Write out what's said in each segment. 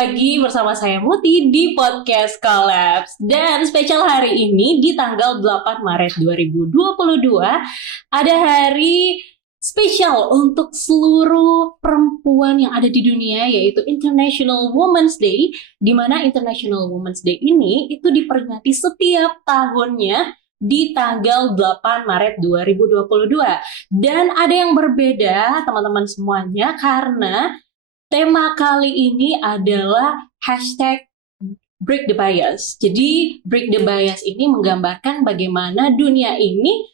lagi bersama saya Muti di podcast Collapse. Dan spesial hari ini di tanggal 8 Maret 2022 ada hari spesial untuk seluruh perempuan yang ada di dunia, yaitu International Women's Day, di mana International Women's Day ini itu diperingati setiap tahunnya di tanggal 8 Maret 2022. Dan ada yang berbeda teman-teman semuanya karena tema kali ini adalah hashtag Break the Bias. Jadi Break the Bias ini menggambarkan bagaimana dunia ini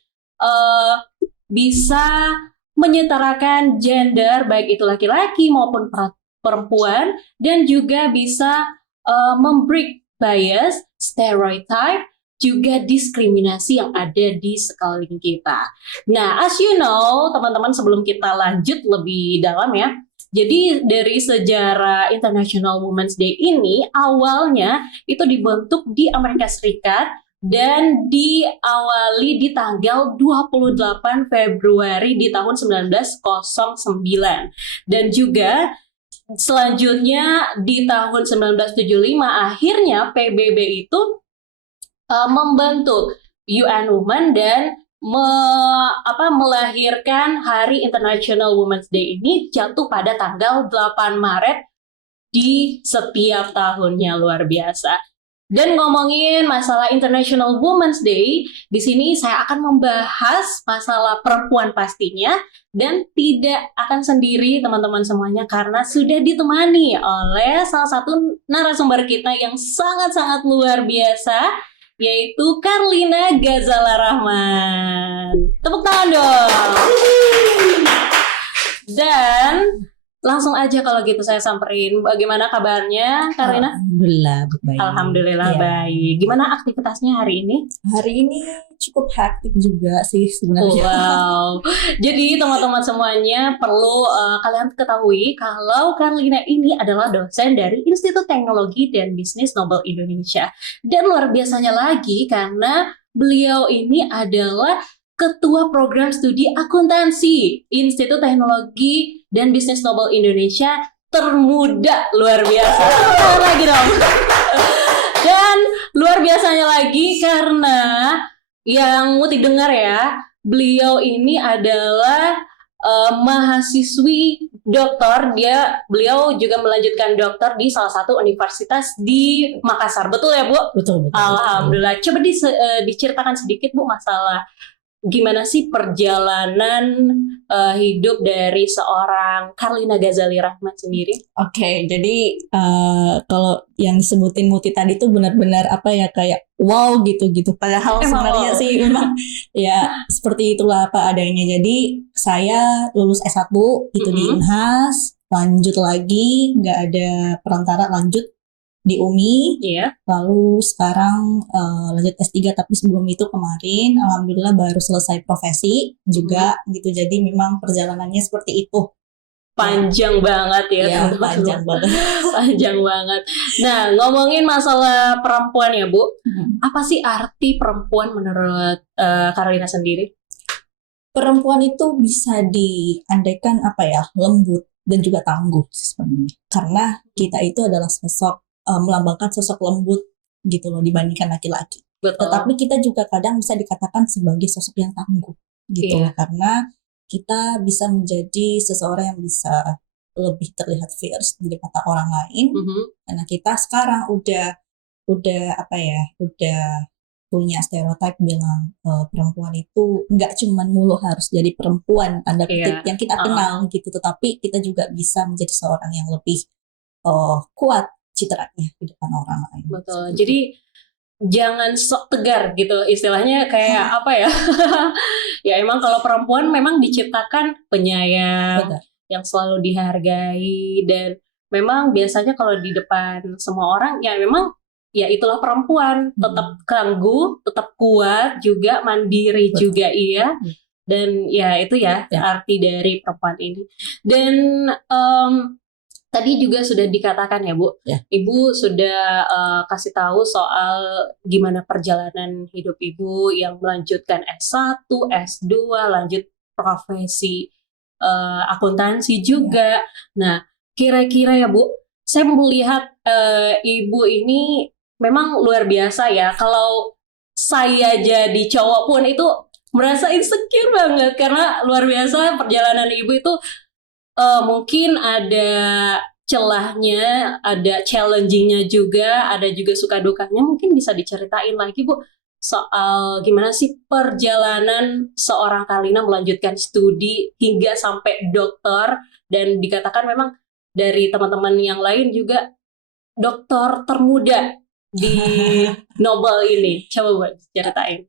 bisa menyetarakan gender, baik itu laki-laki maupun perempuan, dan juga bisa membreak bias, stereotype, juga diskriminasi yang ada di sekeliling kita. Nah, as you know, teman-teman, sebelum kita lanjut lebih dalam ya, jadi dari sejarah International Women's Day ini awalnya itu dibentuk di Amerika Serikat dan diawali di tanggal 28 Februari di tahun 1909. Dan juga selanjutnya di tahun 1975 akhirnya PBB itu membentuk UN Women dan melahirkan Hari International Women's Day ini jatuh pada tanggal 8 Maret di setiap tahunnya. Luar biasa. Dan ngomongin masalah International Women's Day, di sini saya akan membahas masalah perempuan pastinya, dan tidak akan sendiri teman-teman semuanya karena sudah ditemani oleh salah satu narasumber kita yang sangat-sangat luar biasa, yaitu Karlina Ghazala Rahman. Tepuk tangan dong. Dan langsung aja kalau gitu saya samperin. Bagaimana kabarnya, Karlina? Alhamdulillah baik. Alhamdulillah baik. Gimana aktivitasnya hari ini? Hari ini cukup hektik juga sih sebenarnya. Wow. Jadi teman-teman semuanya perlu kalian ketahui kalau Karlina ini adalah dosen dari Institut Teknologi dan Bisnis Nobel Indonesia. Dan luar biasanya lagi karena beliau ini adalah Ketua Program Studi Akuntansi Institut Teknologi dan Bisnis Nobel Indonesia termuda. Luar biasa. Lagi dong. Dan luar biasanya lagi karena yang Muti dengar ya, beliau ini adalah mahasiswi doktor. Beliau juga melanjutkan doktor di salah satu universitas di Makassar. Betul ya, Bu? Betul. Alhamdulillah. Coba diceritakan sedikit, Bu, masalah gimana sih perjalanan hidup dari seorang Karlina Ghazala Rahman sendiri? Oke, jadi kalau yang disebutin Muti tadi tuh benar-benar kayak wow gitu. Padahal sebenarnya sih memang ya seperti itulah apa adanya. Jadi saya lulus S1 itu di Unhas, lanjut lagi nggak ada perantara, lanjut di UMI, lalu sekarang lanjut S3, tapi sebelum itu kemarin alhamdulillah baru selesai profesi juga gitu. Jadi memang perjalanannya seperti itu. Panjang banget ya. Panjang banget. Panjang banget. Nah, ngomongin masalah perempuan ya, Bu. Apa sih arti perempuan menurut Karlina sendiri? Perempuan itu bisa diandaikan lembut dan juga tangguh sebenarnya. Karena kita itu adalah sosok melambangkan sosok lembut gitu loh dibandingkan laki-laki. Betul. Tetapi kita juga kadang bisa dikatakan sebagai sosok yang tangguh gitu loh, karena kita bisa menjadi seseorang yang bisa lebih terlihat fierce di depan orang lain. Karena kita sekarang udah punya stereotip bilang perempuan itu nggak cuman mulu harus jadi perempuan tanda kutip yang kita kenal gitu, tetapi kita juga bisa menjadi seorang yang lebih kuat citranya di depan orang lain. Betul. Jadi jangan sok tegar gitu istilahnya, kayak apa ya? Ya emang kalau perempuan memang diciptakan penyayang, yang selalu dihargai, dan memang biasanya kalau di depan semua orang ya memang ya itulah perempuan, tetap tangguh, tetap kuat, juga mandiri juga dan ya itu ya arti dari perempuan ini. Dan tadi juga sudah dikatakan ya, Bu, Ibu sudah kasih tahu soal gimana perjalanan hidup Ibu yang melanjutkan S1, S2, lanjut profesi akuntansi juga. Nah, kira-kira ya, Bu, saya melihat ibu ini memang luar biasa ya. Kalau saya jadi cowok pun itu merasa insecure banget karena luar biasa perjalanan ibu itu mungkin ada celahnya, ada challenging-nya juga, ada juga suka dukanya. Mungkin bisa diceritain lagi Bu soal gimana sih perjalanan seorang Karlina melanjutkan studi hingga sampai doktor dan dikatakan memang dari teman-teman yang lain juga dokter termuda di Nobel ini. Coba buat ceritain.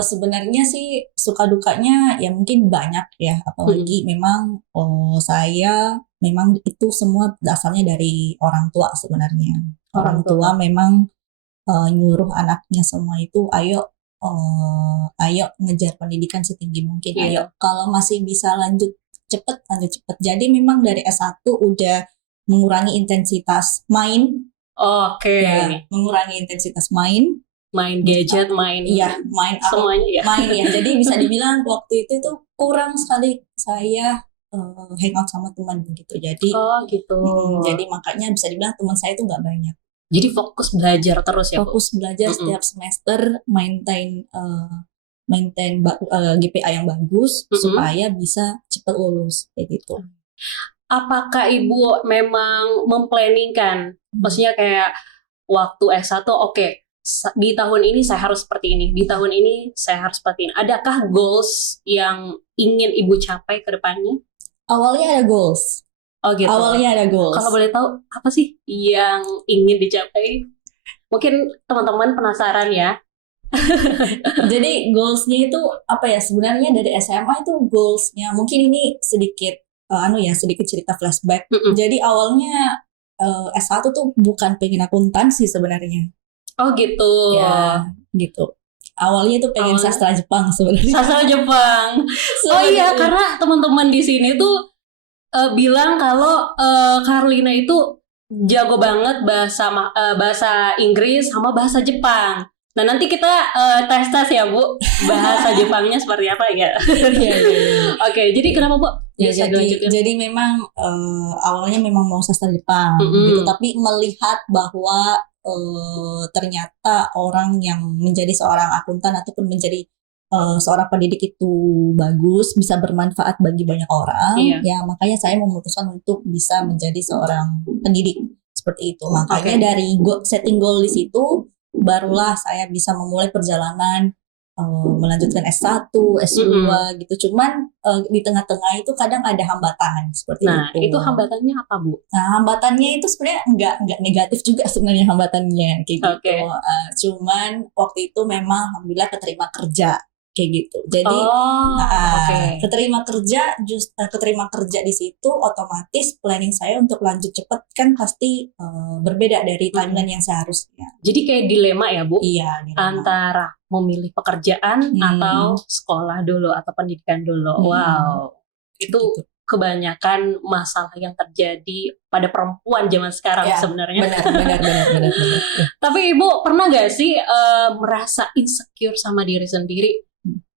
Sebenarnya sih suka dukanya ya mungkin banyak ya, apalagi memang saya memang itu semua asalnya dari orang tua sebenarnya. Orang tua memang nyuruh anaknya semua itu ayo ngejar pendidikan setinggi mungkin, ayo kalau masih bisa lanjut cepet. Jadi memang dari S1 udah mengurangi intensitas main. Ya, mengurangi intensitas main gadget, main semuanya ya. Main ya. Jadi bisa dibilang waktu itu tuh kurang sekali saya hangout sama teman begitu. Jadi jadi makanya bisa dibilang teman saya tuh nggak banyak. Jadi fokus belajar terus ya. Fokus belajar setiap semester, maintain GPA yang bagus supaya bisa cepat lulus kayak gitu. Apakah Ibu memang memplanningkan? Maksudnya kayak waktu S1 di tahun ini saya harus seperti ini, di tahun ini saya harus seperti ini. Adakah goals yang ingin Ibu capai ke depannya? Awalnya ada goals. Oh gitu. Awalnya ada goals. Kalau boleh tahu apa sih yang ingin dicapai? Mungkin teman-teman penasaran ya. Jadi goalsnya itu apa ya? Sebenarnya dari SMA itu goalsnya mungkin ini sedikit sedikit cerita flashback. Jadi awalnya S1 tuh bukan pengen akuntansi sebenarnya. Oh gitu. Ya, gitu. Awalnya itu pengen sastra Jepang sebenarnya. Sastra Jepang. Oh iya, karena teman-teman di sini tuh bilang kalau Karlina itu jago banget bahasa Inggris sama bahasa Jepang. Nah nanti kita tes ya Bu, bahasa Jepangnya seperti apa ya? Oke, jadi kenapa Bu? Ya, jadi memang awalnya memang mau sastra Jepang gitu, tapi melihat bahwa ternyata orang yang menjadi seorang akuntan ataupun menjadi seorang pendidik itu bagus, bisa bermanfaat bagi banyak orang, ya makanya saya memutuskan untuk bisa menjadi seorang pendidik seperti itu. Makanya dari setting goal di situ, barulah saya bisa memulai perjalanan melanjutkan S1, S2 gitu. Cuman di tengah-tengah itu kadang ada hambatan seperti itu. Nah, itu hambatannya apa Bu? Nah, hambatannya itu sebenarnya enggak negatif juga sebenarnya hambatannya kayak gitu. Cuman waktu itu memang alhamdulillah keterima kerja kayak gitu. Jadi keterima kerja di situ, otomatis planning saya untuk lanjut cepat kan pasti berbeda dari timeline yang seharusnya. Jadi kayak dilema ya Bu? Iya, dilema. Antara memilih pekerjaan atau sekolah dulu atau pendidikan dulu. Wow, itu kebanyakan masalah yang terjadi pada perempuan zaman sekarang sebenarnya. Benar. Tapi Ibu pernah gak sih merasa insecure sama diri sendiri?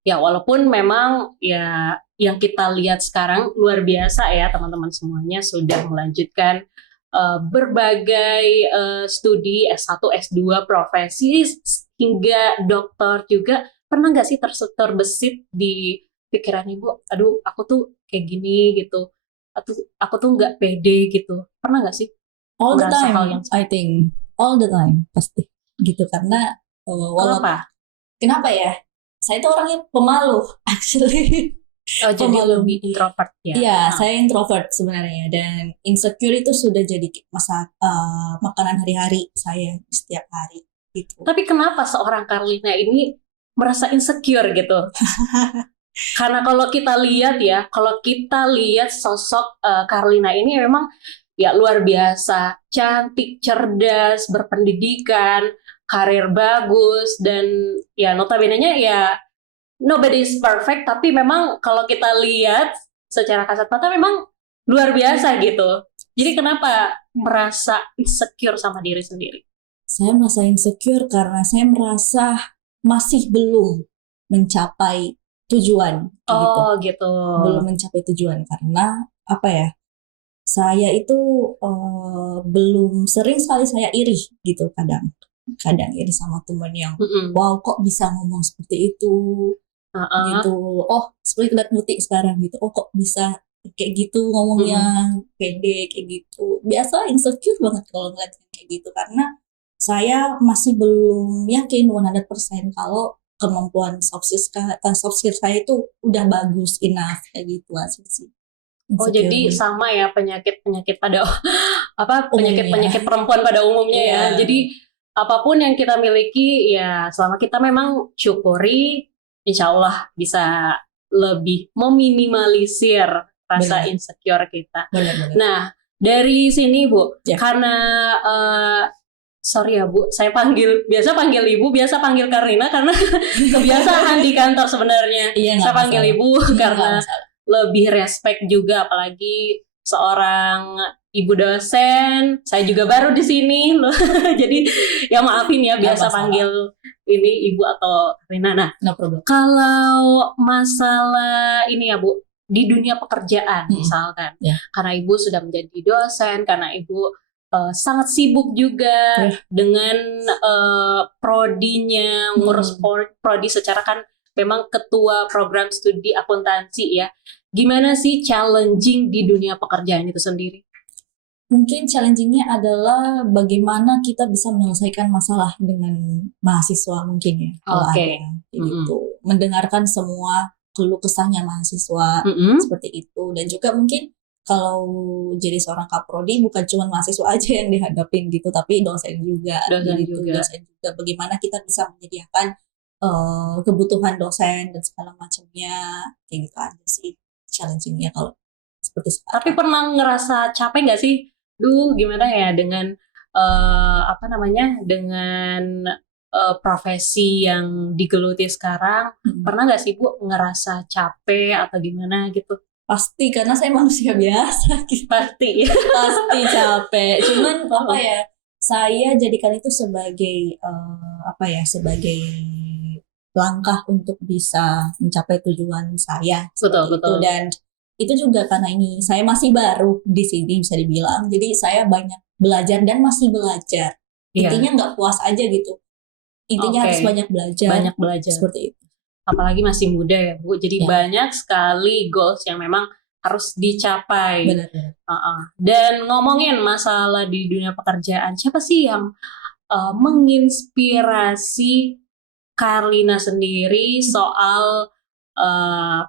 Ya walaupun memang ya yang kita lihat sekarang luar biasa ya teman-teman semuanya sudah melanjutkan berbagai studi S1, S2, profesi hingga dokter juga. Pernah nggak sih terbesit di pikiran Ibu, aduh aku tuh kayak gini gitu, atau aku tuh nggak pede gitu. Pernah nggak sih? All the time, I think. All the time, pasti. Gitu, karena Kenapa ya? Saya tuh orangnya pemalu, actually. Jadi lebih introvert ya? Iya, saya introvert sebenarnya, dan insecure itu sudah jadi makanan hari-hari saya setiap hari gitu. Tapi kenapa seorang Karlina ini merasa insecure gitu? Karena kalau kita lihat sosok Karlina ini memang ya luar biasa, cantik, cerdas, berpendidikan, karir bagus, dan ya notabene-nya ya nobody is perfect, tapi memang kalau kita lihat secara kasat mata memang luar biasa gitu. Jadi kenapa merasa insecure sama diri sendiri? Saya merasa insecure karena saya merasa masih belum mencapai tujuan. Oh gitu. Belum mencapai tujuan karena apa ya? saya itu belum sering sekali saya iri gitu kadang iri sama temen yang wow kok bisa ngomong seperti itu gitu, oh seperti lihat Muti sekarang gitu, oh kok bisa kayak gitu ngomongnya pede kayak gitu. Biasa insecure banget kalau ngeliat kayak gitu karena saya masih belum yakin 100% kalau kemampuan soft skill saya itu udah bagus enough kayak gitu aja sih. Oh jadi sama ya penyakit pada Umumnya. penyakit perempuan pada umumnya ya. Jadi apapun yang kita miliki ya selama kita memang syukuri, insya Allah bisa lebih meminimalisir rasa insecure kita. Benar. Nah dari sini Bu, karena sorry ya Bu, saya biasa panggil Ibu, biasa panggil Karina karena kebiasaan di kantor sebenarnya. Saya panggil Ibu karena lebih respect juga, apalagi seorang ibu dosen. Saya juga baru di sini loh. Jadi ya maafin ya biasa panggil ini Ibu atau Karina. Nah, kalau masalah ini ya Bu, di dunia pekerjaan misalkan, karena Ibu sudah menjadi dosen, karena Ibu sangat sibuk juga dengan prodinya, ngurus prodi secara kan memang ketua program studi akuntansi ya. Gimana sih challenging di dunia pekerjaan itu sendiri? Mungkin challengingnya adalah bagaimana kita bisa menyelesaikan masalah dengan mahasiswa mungkin ya. Kalau ada gitu. Mendengarkan semua keluh kesahnya mahasiswa seperti itu. Dan juga mungkin kalau jadi seorang kaprodi bukan cuma mahasiswa aja yang dihadapin gitu, tapi dosen juga. Dosen juga. Bagaimana kita bisa menyediakan kebutuhan dosen dan segala macamnya, kayak gitu aja sih challengingnya kalau seperti sekarang. Tapi pernah ngerasa capek nggak sih? Gimana ya dengan dengan profesi yang digeluti sekarang, pernah nggak sih Bu ngerasa capek atau gimana gitu? Pasti, karena saya manusia biasa gitu. Pasti capek, cuman saya jadikan itu sebagai sebagai langkah untuk bisa mencapai tujuan saya. Betul. Dan itu juga karena ini saya masih baru di sini bisa dibilang, jadi saya banyak belajar dan masih belajar. Intinya nggak puas aja gitu. Intinya harus banyak belajar. Seperti itu. Apalagi masih muda ya Bu, jadi banyak sekali goals yang memang harus dicapai. Benar. Dan ngomongin masalah di dunia pekerjaan, siapa sih yang menginspirasi Karlina sendiri soal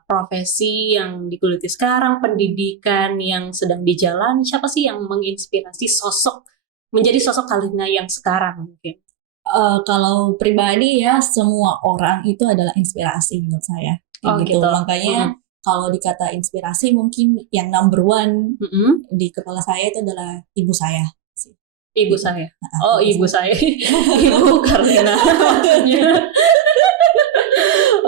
profesi yang digeluti sekarang, pendidikan yang sedang dijalani? Siapa sih yang menginspirasi menjadi sosok Karlina yang sekarang mungkin? Kalau pribadi ya, semua orang itu adalah inspirasi menurut saya. Gitu. Makanya kalau dikata inspirasi mungkin yang number one di kepala saya itu adalah ibu saya. Ibu saya. Ibu saya. Ibu Karlina maksudnya.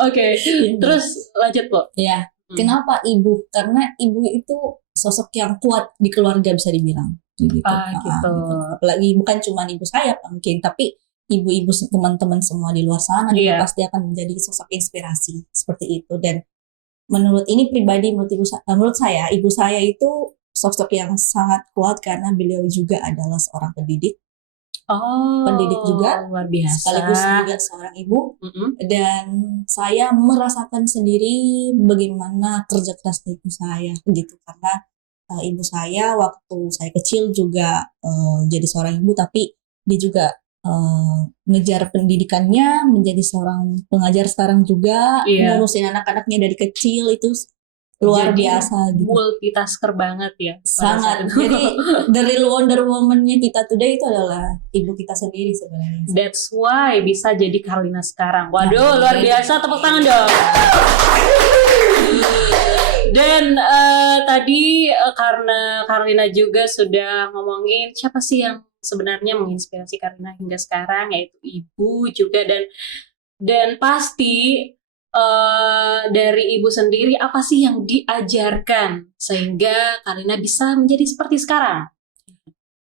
Oke. Terus lanjut Po. Ya. Kenapa ibu? Karena ibu itu sosok yang kuat di keluarga bisa dibilang. Gitu. Gitu. Apalagi bukan cuma ibu saya mungkin, tapi ibu-ibu teman-teman semua di luar sana juga pasti akan menjadi sosok inspirasi seperti itu. Dan menurut saya ibu saya itu sosok yang sangat kuat karena beliau juga adalah seorang pendidik. Pendidik juga, luar biasa. Sekaligus juga seorang ibu. Dan saya merasakan sendiri bagaimana kerja keras ibu saya gitu, karena ibu saya waktu saya kecil juga jadi seorang ibu, tapi dia juga ngejar pendidikannya menjadi seorang pengajar sekarang juga, ngurusin anak-anaknya dari kecil, itu luar biasa gitu. Multitasker banget ya. Sangat. Jadi the real Wonder Woman-nya kita today itu adalah ibu kita sendiri sebenarnya. That's why bisa jadi Karlina sekarang. Waduh, luar biasa, tepuk tangan dong. Dan tadi karena Karlina juga sudah ngomongin siapa sih yang sebenarnya menginspirasi Karlina hingga sekarang, yaitu ibu juga, dan pasti dari ibu sendiri apa sih yang diajarkan sehingga Karlina bisa menjadi seperti sekarang?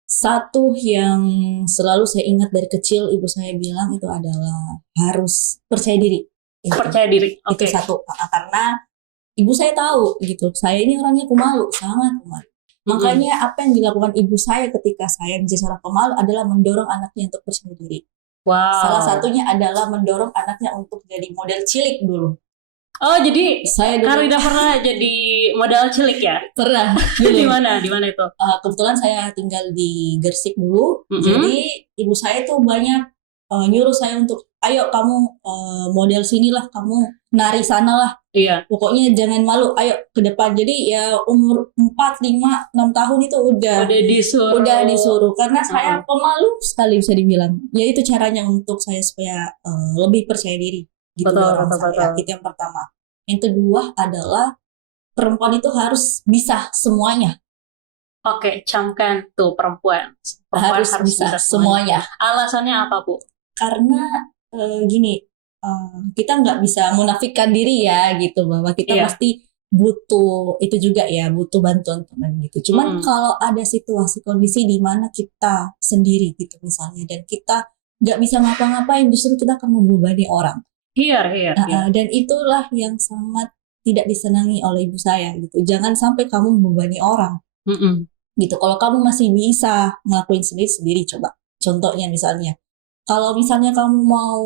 Satu yang selalu saya ingat dari kecil ibu saya bilang itu adalah harus percaya diri. Percaya diri. Itu satu, karena ibu saya tahu gitu, saya ini orangnya pemalu, sangat pemalu. Makanya apa yang dilakukan ibu saya ketika saya menjadi seorang pemalu adalah mendorong anaknya untuk percaya diri. Salah Wow. satunya adalah mendorong anaknya untuk jadi model cilik dulu. Oh, jadi Saya dulu Karina pernah jadi modal cilik ya? pernah Di dulu. mana? Di mana itu? Kebetulan saya tinggal di Gersik dulu, Mm-mm. jadi ibu saya tuh banyak nyuruh saya untuk, ayo kamu model sinilah, kamu nari sanalah, Iya. pokoknya jangan malu, ayo ke depan. Jadi ya umur 4, 5, 6 tahun itu Udah disuruh. udah disuruh, karena saya pemalu sekali bisa dibilang. Ya itu caranya untuk saya supaya lebih percaya diri gitu Betul, orang betul, saya. betul. Itu yang pertama. Yang kedua adalah perempuan itu harus bisa semuanya. Oke, camkan tuh perempuan. Harus bisa semuanya. Alasannya apa, Bu? Karena gini, kita nggak bisa menafikan diri ya gitu, bahwa kita Iya. pasti butuh itu juga ya, butuh bantuan teman gitu. Cuman kalau ada situasi kondisi di mana kita sendiri gitu misalnya, dan kita nggak bisa ngapa-ngapain, justru kita akan membebani orang. Iya. Dan itulah yang sangat tidak disenangi oleh ibu saya gitu. Jangan sampai kamu membebani orang gitu. Kalau kamu masih bisa ngelakuin sendiri, coba. Contohnya misalnya, kalau misalnya kamu mau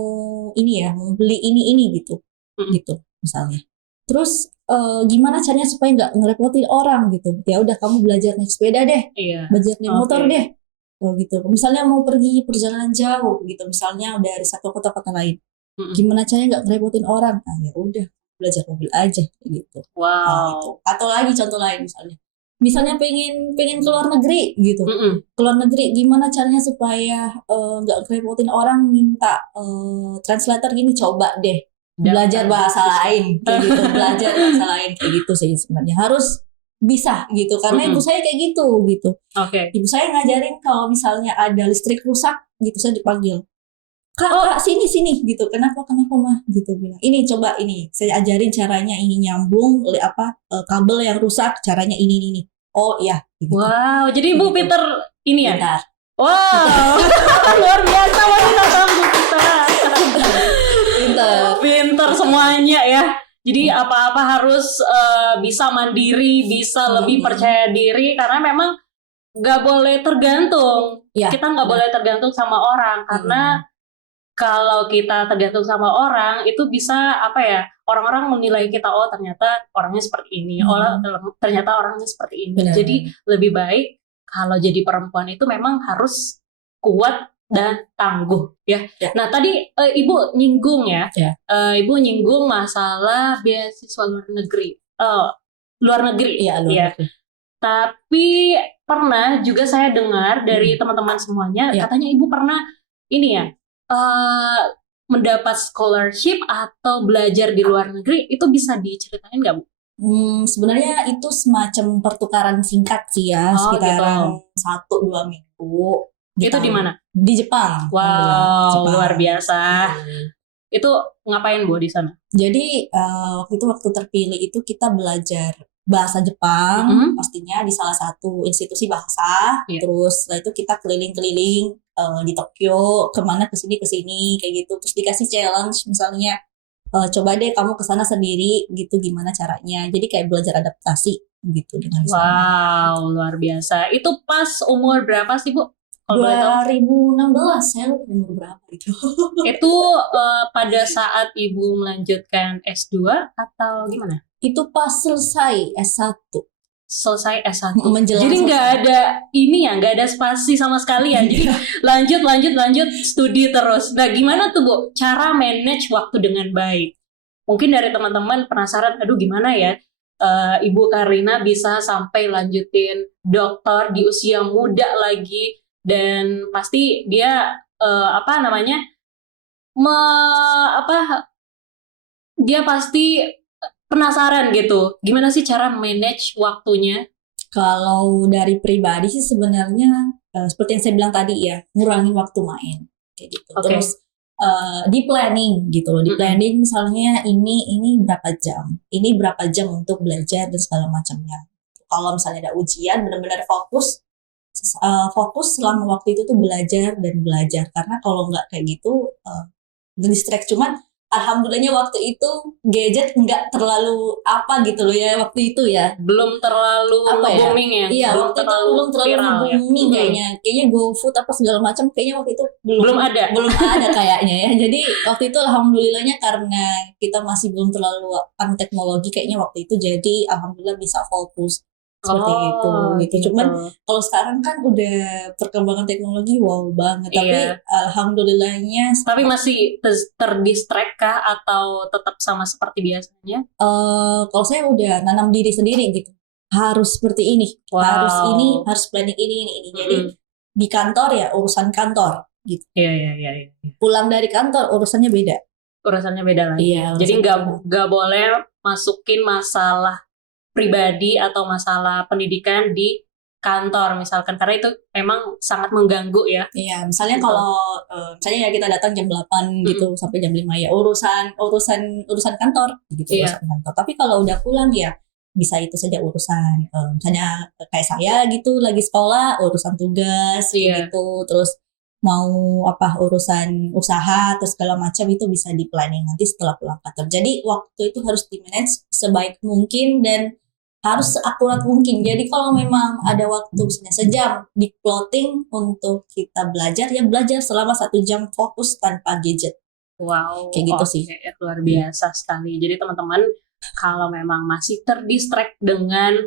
ini ya, mau beli ini gitu, gitu misalnya. Terus gimana caranya supaya nggak ngerepotin orang gitu? Ya udah, kamu belajar naik sepeda deh, belajar naik motor deh, gitu. Misalnya mau pergi perjalanan jauh gitu, misalnya dari satu kota ke kota lain, gimana caranya nggak ngerepotin orang? Nah ya udah, belajar mobil aja gitu. Wow. Gitu. Atau lagi contoh lain misalnya pengen keluar negeri gitu. Keluar negeri gimana caranya supaya nggak ngerepotin orang, minta translator gini, coba deh belajar bahasa lain kayak gitu. Belajar bahasa lain kayak gitu sih sebenarnya. Harus bisa gitu, karena ibu saya kayak gitu. Ibu saya ngajarin kalau misalnya ada listrik rusak gitu, saya dipanggil, Kak, sini gitu. Kenapa mah gitu, bilang ini, coba ini saya ajarin caranya, ini nyambung kabel yang rusak, caranya ini. Oh iya gitu. Wow, jadi ibu pinter ini ya? Pintar. Wow. Luar biasa wanita kamu pinter semuanya ya. Jadi apa-apa harus bisa mandiri, bisa lebih percaya diri, karena memang nggak boleh tergantung. Kita nggak boleh tergantung sama orang, karena kalau kita tergantung sama orang itu bisa orang-orang menilai kita, oh ternyata orangnya seperti ini, ternyata orangnya seperti ini. Benar. Jadi lebih baik kalau jadi perempuan itu memang harus kuat dan tangguh ya. Nah tadi ibu nyinggung ibu nyinggung masalah beasiswa luar negeri. Luar negeri. Tapi pernah juga saya dengar dari teman-teman semuanya, katanya ibu pernah ini ya, mendapat scholarship atau belajar di luar negeri. Itu bisa diceritain nggak, Bu? Sebenarnya itu semacam pertukaran singkat sih ya, sekitaran 1-2 minggu. Itu di mana? Di Jepang. Wow, Jepang. Luar biasa. Itu ngapain, Bu, di sana? Jadi waktu terpilih itu kita belajar bahasa Jepang, pastinya di salah satu institusi bahasa. Terus setelah itu kita keliling-keliling di Tokyo, kemana kesini kayak gitu. Terus dikasih challenge misalnya, coba deh kamu kesana sendiri gitu, gimana caranya. Jadi kayak belajar adaptasi gitu dengan sana. Wow, luar biasa. Itu pas umur berapa sih, Bu? 2016, saya lupa umur berapa itu. Itu pada saat ibu melanjutkan S2 atau gimana? Itu pas selesai S1. Selesai S1. Jadi nggak ada ini ya, nggak ada spasi sama sekali ya. Jadi lanjut studi terus. Nah gimana tuh, Bu, cara manage waktu dengan baik? Mungkin dari teman-teman penasaran, aduh gimana ya Ibu Karina bisa sampai lanjutin dokter di usia muda lagi, dan pasti dia dia pasti penasaran gitu, gimana sih cara manage waktunya? Kalau dari pribadi sih sebenarnya seperti yang saya bilang tadi ya, ngurangin waktu main kayak gitu. Terus di planning gitu loh, di planning misalnya ini berapa jam untuk belajar dan segala macamnya. Kalau misalnya ada ujian, benar-benar fokus selama waktu itu tuh belajar, karena kalau nggak kayak gitu distract. Cuman alhamdulillahnya waktu itu gadget nggak terlalu apa gitu loh ya waktu itu ya. Belum terlalu Apa ya? booming ya, Iya, belum waktu itu belum terlalu viral ya. booming kayaknya GoFood apa segala macam kayaknya waktu itu Belum ada. belum ada kayaknya ya. Jadi waktu itu alhamdulillahnya karena kita masih belum terlalu teknologi kayaknya waktu itu, jadi alhamdulillah bisa fokus seperti itu gitu. Cuman kalau sekarang kan udah perkembangan teknologi wow banget, tapi alhamdulillahnya tapi masih terdistract kah atau tetap sama seperti biasanya? Kalau saya udah nanam diri sendiri gitu, harus seperti ini, harus planning ini. Jadi di kantor ya urusan kantor gitu. Iya. Pulang dari kantor urusannya beda. Urusannya beda lagi. Iya, jadi nggak boleh masukin masalah pribadi atau masalah pendidikan di kantor misalkan, karena itu memang sangat mengganggu ya. Iya, misalnya kalau misalnya ya kita datang jam 8 gitu sampai jam 5 ya urusan kantor gitu, urusan kantor. Tapi kalau udah pulang ya bisa itu saja urusan misalnya kayak saya gitu lagi sekolah, urusan tugas gitu, terus mau urusan usaha atau segala macam itu bisa di planning nanti setelah pulang kantor. Jadi waktu itu harus di manage sebaik mungkin dan harus seakurat mungkin. Jadi kalau memang ada waktu misalnya sejam di plotting untuk kita belajar, ya belajar selama 1 jam fokus tanpa gadget. Wow, kayak gitu sih. Luar biasa sekali. Jadi teman-teman kalau memang masih terdistract dengan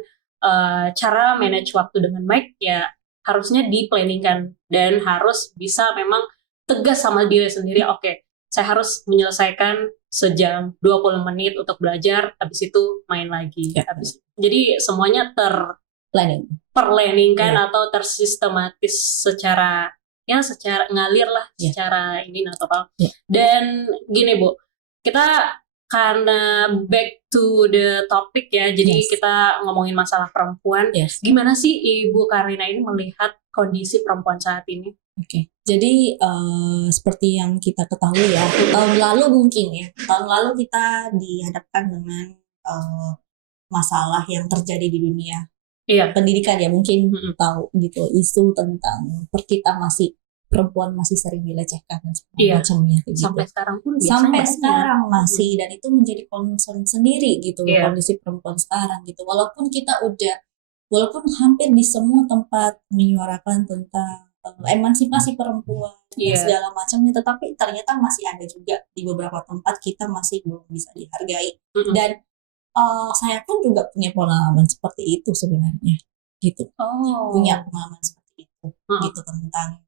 cara manage waktu dengan baik, ya harusnya di-planningkan dan harus bisa memang tegas sama diri sendiri. Oke, saya harus menyelesaikan sejam 20 menit untuk belajar, habis itu main lagi. Jadi semuanya terplanning-kan atau tersistematis secara ngalir lah, secara ini atau apa. Dan gini Bu, kita karena back to the topic ya, jadi kita ngomongin masalah perempuan. Gimana sih Ibu Karina ini melihat kondisi perempuan saat ini? Oke, jadi seperti yang kita ketahui ya, tahun lalu kita dihadapkan dengan masalah yang terjadi di dunia pendidikan ya, mungkin tahu gitu, isu tentang perempuan masih sering dilecehkan dan macamnya gitu. Sampai sekarang pun masih, dan itu menjadi concern sendiri gitu kondisi perempuan sekarang gitu. Walaupun hampir di semua tempat menyuarakan tentang emansipasi perempuan dan segala macamnya, tetapi ternyata masih ada juga di beberapa tempat kita masih belum bisa dihargai. Dan saya pun juga punya pengalaman seperti itu sebenarnya gitu. Punya pengalaman seperti itu gitu tentang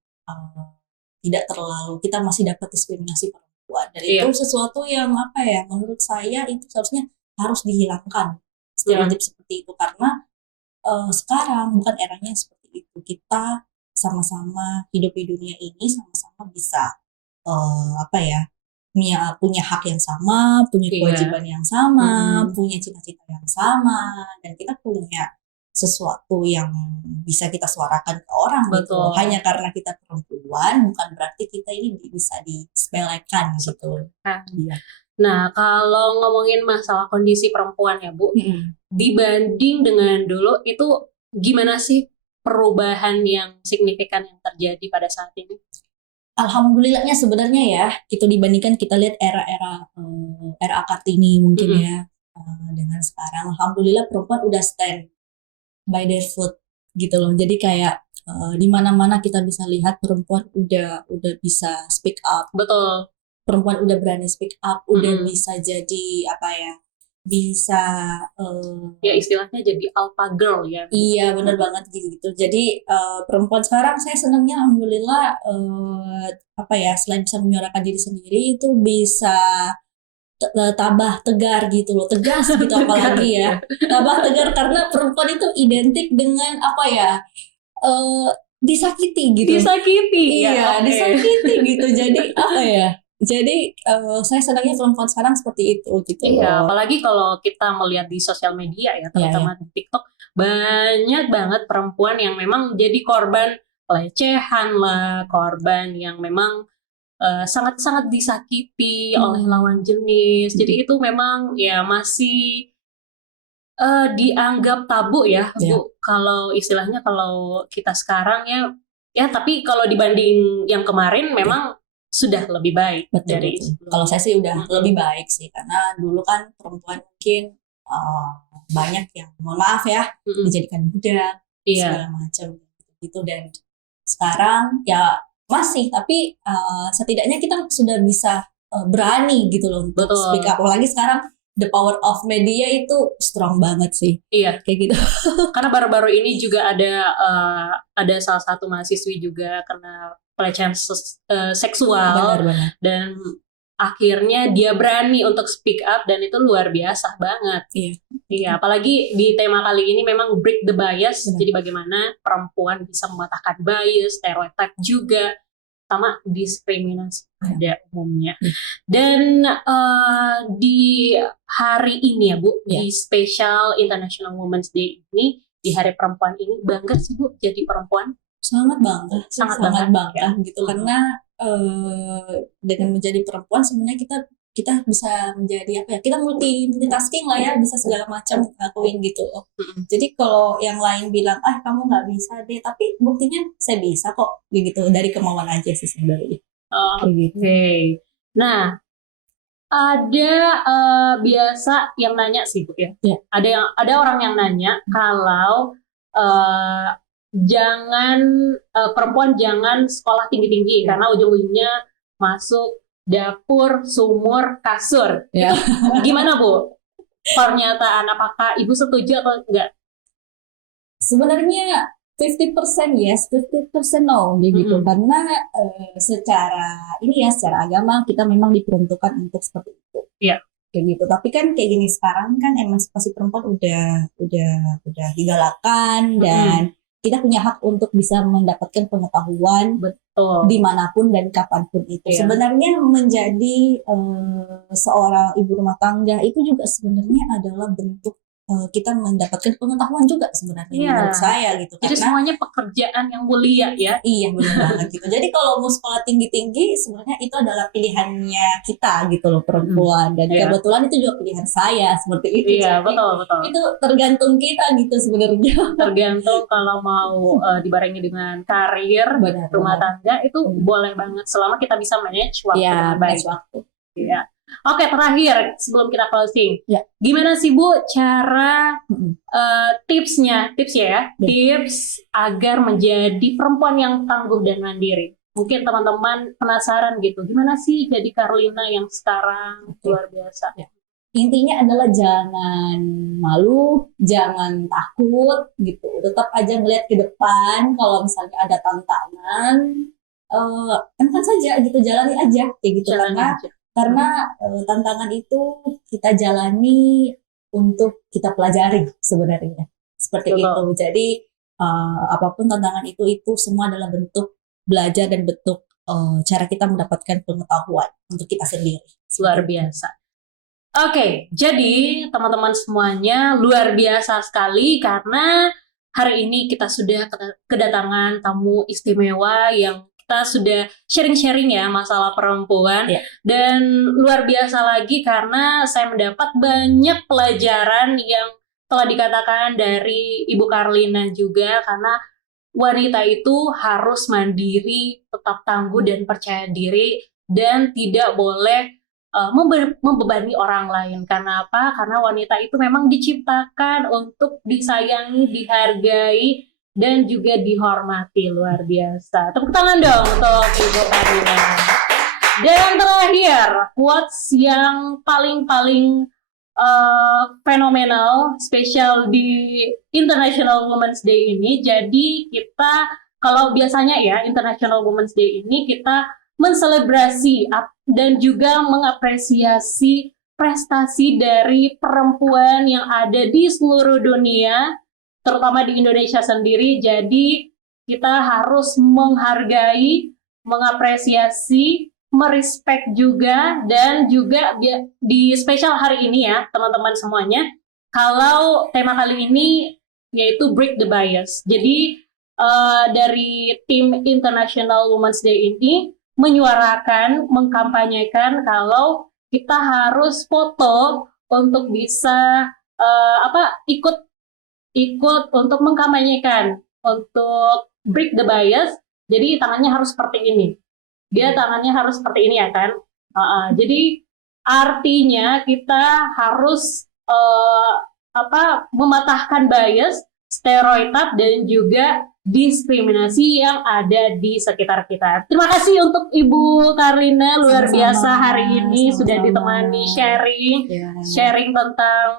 tidak terlalu, kita masih dapat diskriminasi perempuan, dan itu sesuatu yang menurut saya itu seharusnya harus dihilangkan stereotip seperti itu, karena sekarang bukan eranya seperti itu. Kita sama-sama hidup di dunia ini, sama-sama bisa punya hak yang sama, punya kewajiban yang sama, punya cita-cita yang sama, dan kita punya sesuatu yang bisa kita suarakan ke orang gitu. Hanya karena kita perempuan bukan berarti kita ini bisa disepelekan gitu. Nah, kalau ngomongin masalah kondisi perempuan ya Bu, dibanding dengan dulu itu gimana sih perubahan yang signifikan yang terjadi pada saat ini? Alhamdulillahnya sebenarnya ya, gitu dibandingkan kita lihat era Kartini mungkin ya, dengan sekarang, alhamdulillah perempuan udah stand by their foot gitu loh. Jadi kayak di mana-mana kita bisa lihat perempuan udah bisa speak up. Betul. Perempuan udah berani speak up, udah bisa jadi bisa ya istilahnya jadi alpha girl ya. Iya, benar banget gitu. Jadi perempuan sekarang saya senangnya alhamdulillah selain bisa menyuarakan diri sendiri, itu bisa tabah tegar gitu loh, tegas gitu apalagi ya. Tabah tegar karena perempuan itu identik dengan disakiti gitu. Disakiti. Disakiti gitu. Jadi saya senangnya perempuan sekarang seperti itu gitu. Iya, apalagi kalau kita melihat di sosial media ya, terutama di TikTok, banyak banget perempuan yang memang jadi korban pelecehan lah, korban yang memang sangat-sangat disakiti oleh lawan jenis. Jadi itu memang ya masih dianggap tabu ya, Bu. Kalau istilahnya kalau kita sekarang ya tapi kalau dibanding yang kemarin memang sudah lebih baik Betul, dari betul. sebelumnya. Kalau saya sih udah lebih baik sih, karena dulu kan perempuan mungkin banyak yang mohon maaf ya dijadikan budak Iya, segala macam gitu, dan sekarang ya masih, tapi setidaknya kita sudah bisa berani gitu loh untuk betul. speak up. Apalagi sekarang the power of media itu strong banget sih, Iya, kayak gitu. karena baru-baru ini juga ada salah satu mahasiswi juga kena pelecehan seksual, Benar-benar. dan akhirnya dia berani untuk speak up, dan itu luar biasa banget. Iya. Iya, apalagi di tema kali ini memang break the bias. Benar. Jadi bagaimana perempuan bisa mematahkan bias, stereotip juga, sama diskriminasi pada umumnya. Dan di hari ini ya Bu, di Special International Women's Day ini, di Hari Perempuan ini, bangga sih Bu jadi perempuan? Sangat bangga, Sangat bangga ya. gitu, karena dengan menjadi perempuan sebenarnya kita bisa menjadi apa ya, kita multitasking lah ya, bisa segala macam lakuin gitu. Jadi kalau yang lain bilang kamu nggak bisa deh, tapi buktinya saya bisa kok gitu, dari kemauan aja sih sebenarnya. Oke. Nah, ada biasa yang nanya sih Bu ya. Ada orang yang nanya kalau perempuan jangan sekolah tinggi-tinggi karena ujung-ujungnya masuk dapur, sumur, kasur. Itu gimana Bu? Pernyataan, apakah Ibu setuju atau enggak? Sebenarnya 50% yes, 50% no gitu. Karena secara agama kita memang diperuntukkan untuk seperti itu. Iya. Kayak gitu. Tapi kan kayak gini, sekarang kan emansipasi perempuan udah digalakan, dan kita punya hak untuk bisa mendapatkan pengetahuan dimanapun dan kapanpun itu. Sebenarnya menjadi seorang ibu rumah tangga itu juga sebenarnya adalah bentuk kita mendapatkan pengetahuan juga sebenarnya, menurut saya gitu. Jadi karena semuanya pekerjaan yang mulia ya. Iya, benar banget gitu. Jadi kalau mau sekolah tinggi-tinggi sebenarnya itu adalah pilihannya kita gitu loh, perempuan. Dan kebetulan itu juga pilihan saya seperti itu. Iya, Jadi, betul. itu tergantung kita gitu sebenarnya. Tergantung kalau mau dibarengi dengan karir, rumah tangga, itu boleh banget selama kita bisa manage waktu dengan baik. Iya. Oke, terakhir sebelum kita closing, gimana sih Bu cara tips agar menjadi perempuan yang tangguh dan mandiri? Mungkin teman-teman penasaran gitu, gimana sih jadi Carlina yang sekarang luar biasa? Intinya adalah jangan malu, jangan takut gitu. Tetap aja ngeliat ke depan. Kalau misalnya ada tantangan, kan saja gitu, jalani aja kayak gitu. Karena tantangan itu kita jalani untuk kita pelajari sebenarnya, seperti itu. Jadi apapun tantangan itu semua adalah bentuk belajar dan bentuk cara kita mendapatkan pengetahuan untuk kita sendiri. Luar biasa. Oke, jadi teman-teman semuanya luar biasa sekali karena hari ini kita sudah kedatangan tamu istimewa yang kita sudah sharing-sharing ya masalah perempuan, dan luar biasa lagi karena saya mendapat banyak pelajaran yang telah dikatakan dari Ibu Carlina juga, karena wanita itu harus mandiri, tetap tangguh dan percaya diri, dan tidak boleh membebani orang lain. Karena apa? Karena wanita itu memang diciptakan untuk disayangi, dihargai, dan juga dihormati. Luar biasa. Tepuk tangan dong untuk Ibu Carlina. Dan terakhir, quotes yang paling fenomenal, spesial di International Women's Day ini. Jadi kita, kalau biasanya ya International Women's Day ini kita menselebrasi dan juga mengapresiasi prestasi dari perempuan yang ada di seluruh dunia, terutama di Indonesia sendiri. Jadi kita harus menghargai, mengapresiasi, merespek juga, dan juga di spesial hari ini ya teman-teman semuanya, kalau tema kali ini yaitu break the bias. Jadi dari tim International Women's Day ini menyuarakan, mengkampanyekan kalau kita harus foto untuk bisa ikut untuk mengkampanyekan untuk break the bias. Jadi tangannya harus seperti ini. dia tangannya harus seperti ini ya kan. Jadi artinya kita harus mematahkan bias, stereotip dan juga diskriminasi yang ada di sekitar kita. Terima kasih untuk Ibu Karlina, luar biasa hari ini sudah ditemani sharing tentang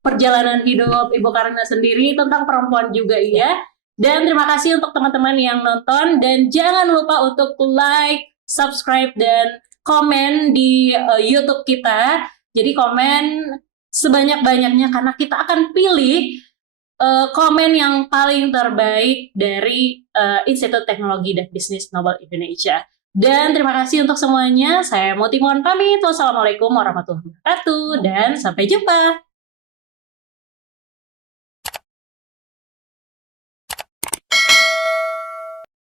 perjalanan hidup Ibu Karlina sendiri, tentang perempuan juga ya. Dan terima kasih untuk teman-teman yang nonton, dan jangan lupa untuk like, subscribe dan komen di YouTube kita. Jadi komen sebanyak-banyaknya karena kita akan pilih komen yang paling terbaik dari Institut Teknologi dan Bisnis Nobel Indonesia. Dan terima kasih untuk semuanya. Saya Muti mohon pamit. Wassalamualaikum warahmatullahi wabarakatuh dan sampai jumpa.